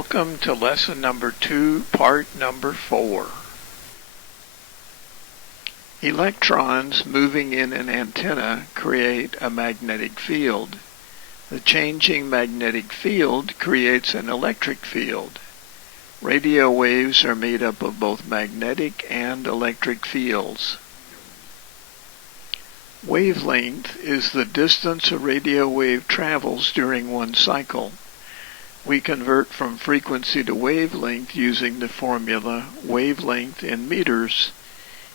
Welcome to lesson number 2, part number 4. Electrons moving in an antenna create a magnetic field. The changing magnetic field creates an electric field. Radio waves are made up of both magnetic and electric fields. Wavelength is the distance a radio wave travels during one cycle. We convert from frequency to wavelength using the formula wavelength in meters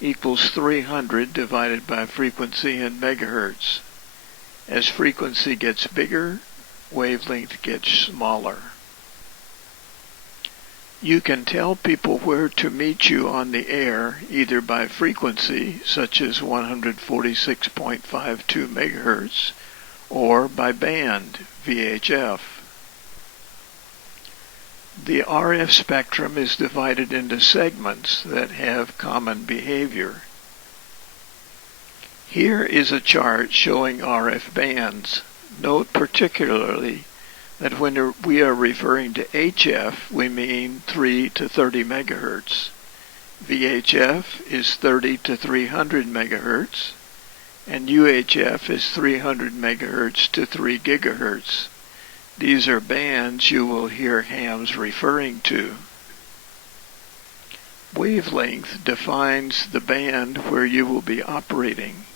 equals 300 divided by frequency in megahertz. As frequency gets bigger, wavelength gets smaller. You can tell people where to meet you on the air either by frequency, such as 146.52 megahertz, or by band, VHF. The RF spectrum is divided into segments that have common behavior. Here is a chart showing RF bands. Note particularly that when we are referring to HF, we mean 3 to 30 megahertz. VHF is 30 to 300 megahertz, and UHF is 300 megahertz to 3 gigahertz. These are bands you will hear hams referring to. Wavelength defines the band where you will be operating.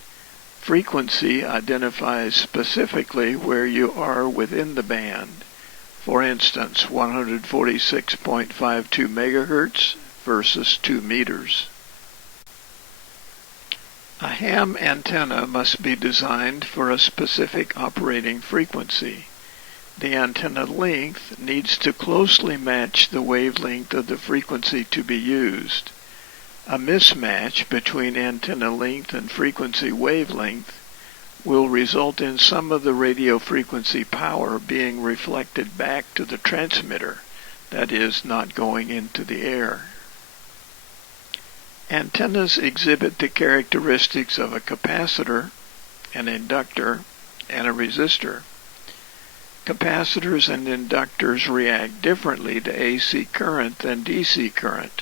Frequency identifies specifically where you are within the band. For instance, 146.52 megahertz versus 2 meters. A ham antenna must be designed for a specific operating frequency. The antenna length needs to closely match the wavelength of the frequency to be used. A mismatch between antenna length and frequency wavelength will result in some of the radio frequency power being reflected back to the transmitter, that is, not going into the air. Antennas exhibit the characteristics of a capacitor, an inductor, and a resistor. Capacitors and inductors react differently to AC current than DC current.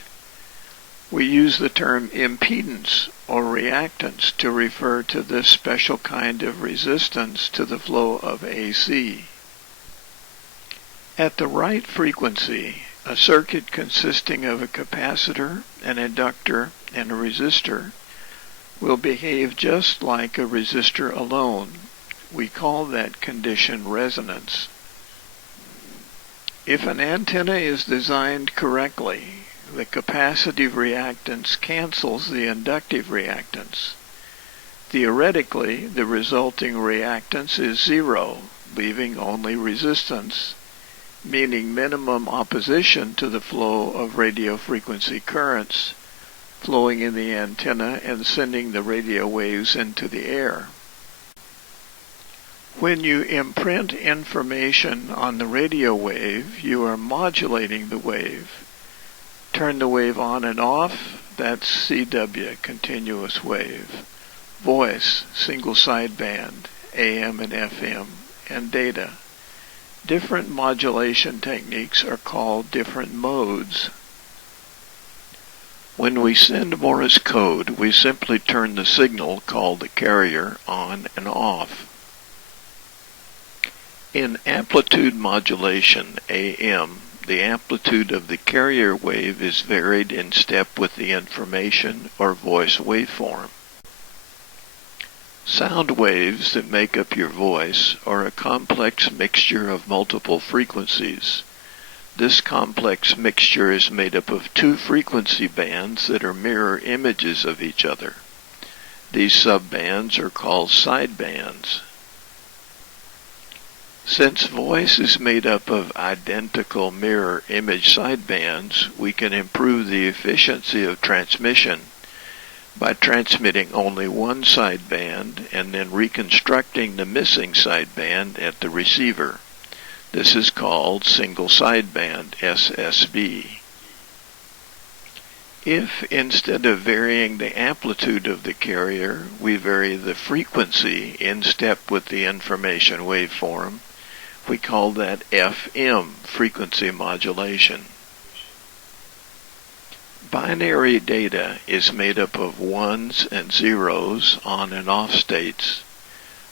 We use the term impedance or reactance to refer to this special kind of resistance to the flow of AC. At the right frequency, a circuit consisting of a capacitor, an inductor, and a resistor will behave just like a resistor alone. We call that condition resonance. If an antenna is designed correctly, the capacitive reactance cancels the inductive reactance. Theoretically, the resulting reactance is zero, leaving only resistance, meaning minimum opposition to the flow of radio frequency currents flowing in the antenna and sending the radio waves into the air. When you imprint information on the radio wave, you are modulating the wave. Turn the wave on and off, that's CW, continuous wave. Voice, single sideband, AM and FM, and data. Different modulation techniques are called different modes. When we send Morse code, we simply turn the signal, called the carrier, on and off. In amplitude modulation, AM, the amplitude of the carrier wave is varied in step with the information or voice waveform. Sound waves that make up your voice are a complex mixture of multiple frequencies. This complex mixture is made up of 2 frequency bands that are mirror images of each other. These subbands are called sidebands. Since voice is made up of identical mirror image sidebands, we can improve the efficiency of transmission by transmitting only one sideband and then reconstructing the missing sideband at the receiver. This is called single sideband, SSB. If instead of varying the amplitude of the carrier, we vary the frequency in step with the information waveform, We call that FM, frequency modulation. Binary data is made up of ones and zeros, on and off states.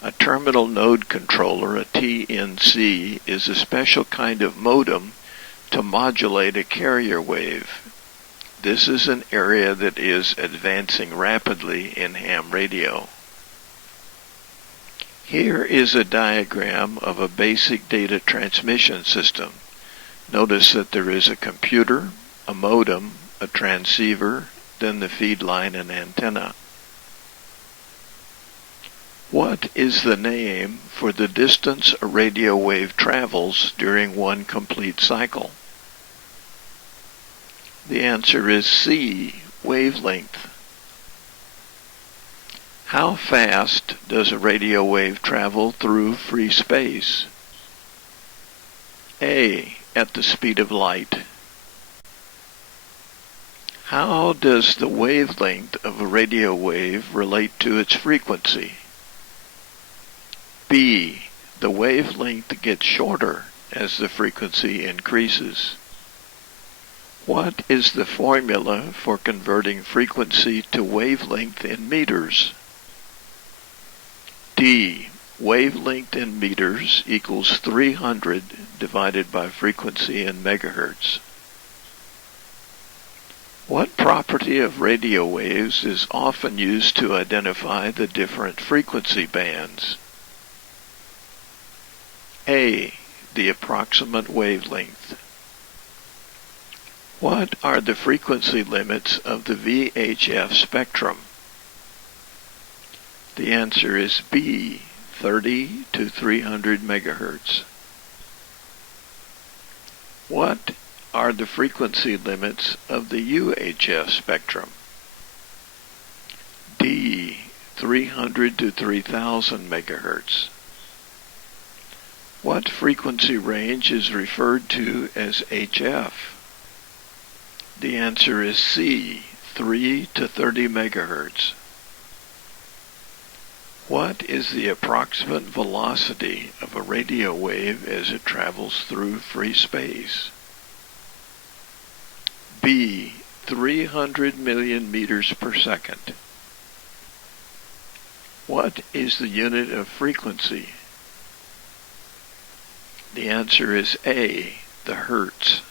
A terminal node controller, a TNC, is a special kind of modem to modulate a carrier wave. This is an area that is advancing rapidly in ham radio. Here is a diagram of a basic data transmission system. Notice that there is a computer, a modem, a transceiver, then the feed line and antenna. What is the name for the distance a radio wave travels during one complete cycle? The answer is C, wavelength. How fast does a radio wave travel through free space? A, at the speed of light. How does the wavelength of a radio wave relate to its frequency? B, the wavelength gets shorter as the frequency increases. What is the formula for converting frequency to wavelength in meters? D, wavelength in meters equals 300 divided by frequency in megahertz. What property of radio waves is often used to identify the different frequency bands? A, the approximate wavelength. What are the frequency limits of the VHF spectrum? The answer is B, 30 to 300 megahertz. What are the frequency limits of the UHF spectrum? D, 300 to 3000 megahertz. What frequency range is referred to as HF? The answer is C, 3 to 30 megahertz. What is the approximate velocity of a radio wave as it travels through free space? B, 300 million meters per second. What is the unit of frequency? The answer is A, the hertz.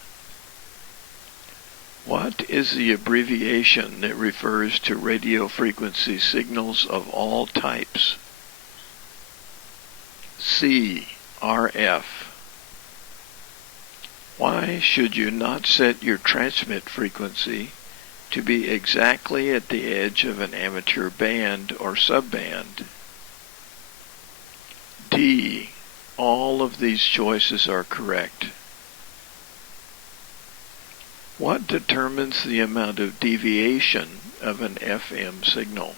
What is the abbreviation that refers to radio frequency signals of all types? C, RF. Why should you not set your transmit frequency to be exactly at the edge of an amateur band or subband? D, all of these choices are correct. What determines the amount of deviation of an FM signal?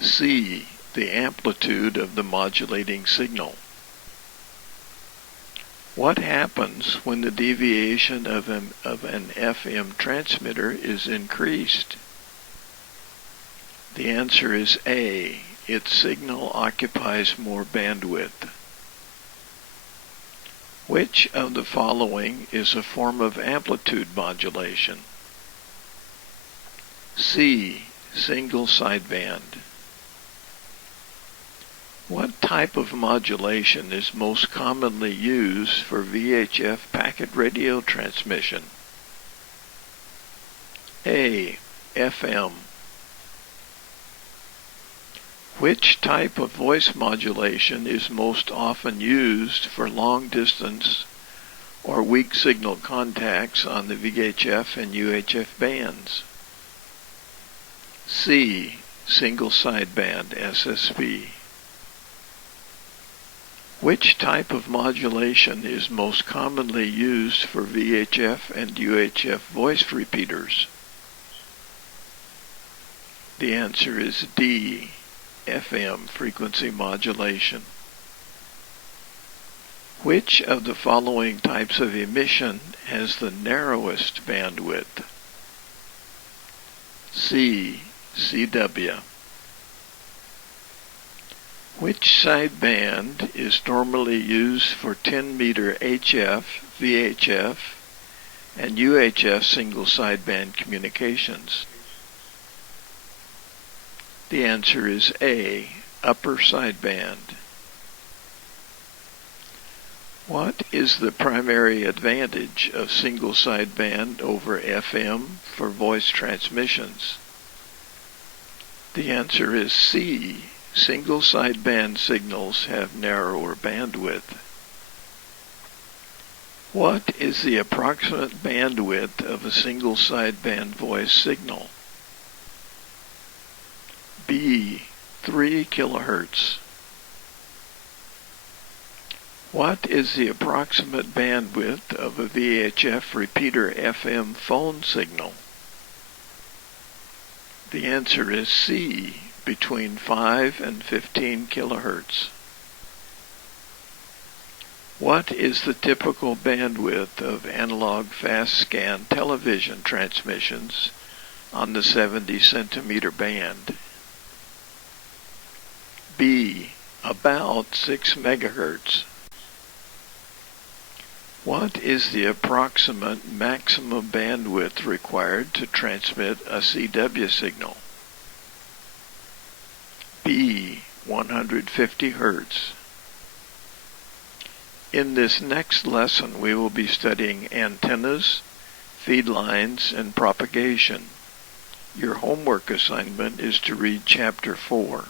C, the amplitude of the modulating signal. What happens when the deviation of an FM transmitter is increased? The answer is A, its signal occupies more bandwidth. Which of the following is a form of amplitude modulation? C, single sideband. What type of modulation is most commonly used for VHF packet radio transmission? A, FM. Which type of voice modulation is most often used for long-distance or weak signal contacts on the VHF and UHF bands? C, single sideband SSB. Which type of modulation is most commonly used for VHF and UHF voice repeaters? The answer is D, FM frequency modulation. Which of the following types of emission has the narrowest bandwidth? C, CW. Which sideband is normally used for 10-meter HF, VHF, and UHF single sideband communications? The answer is A, upper sideband. What is the primary advantage of single sideband over FM for voice transmissions? The answer is C. Single sideband signals have narrower bandwidth. What is the approximate bandwidth of a single sideband voice signal? B. 3 kilohertz. What is the approximate bandwidth of a VHF repeater FM phone signal? The answer is C, between 5 and 15 kilohertz. What is the typical bandwidth of analog fast scan television transmissions on the 70 centimeter band? B, about 6 megahertz. What is the approximate maximum bandwidth required to transmit a CW signal? B, 150 Hertz. In this next lesson, we will be studying antennas, feed lines, and propagation. Your homework assignment is to read Chapter 4.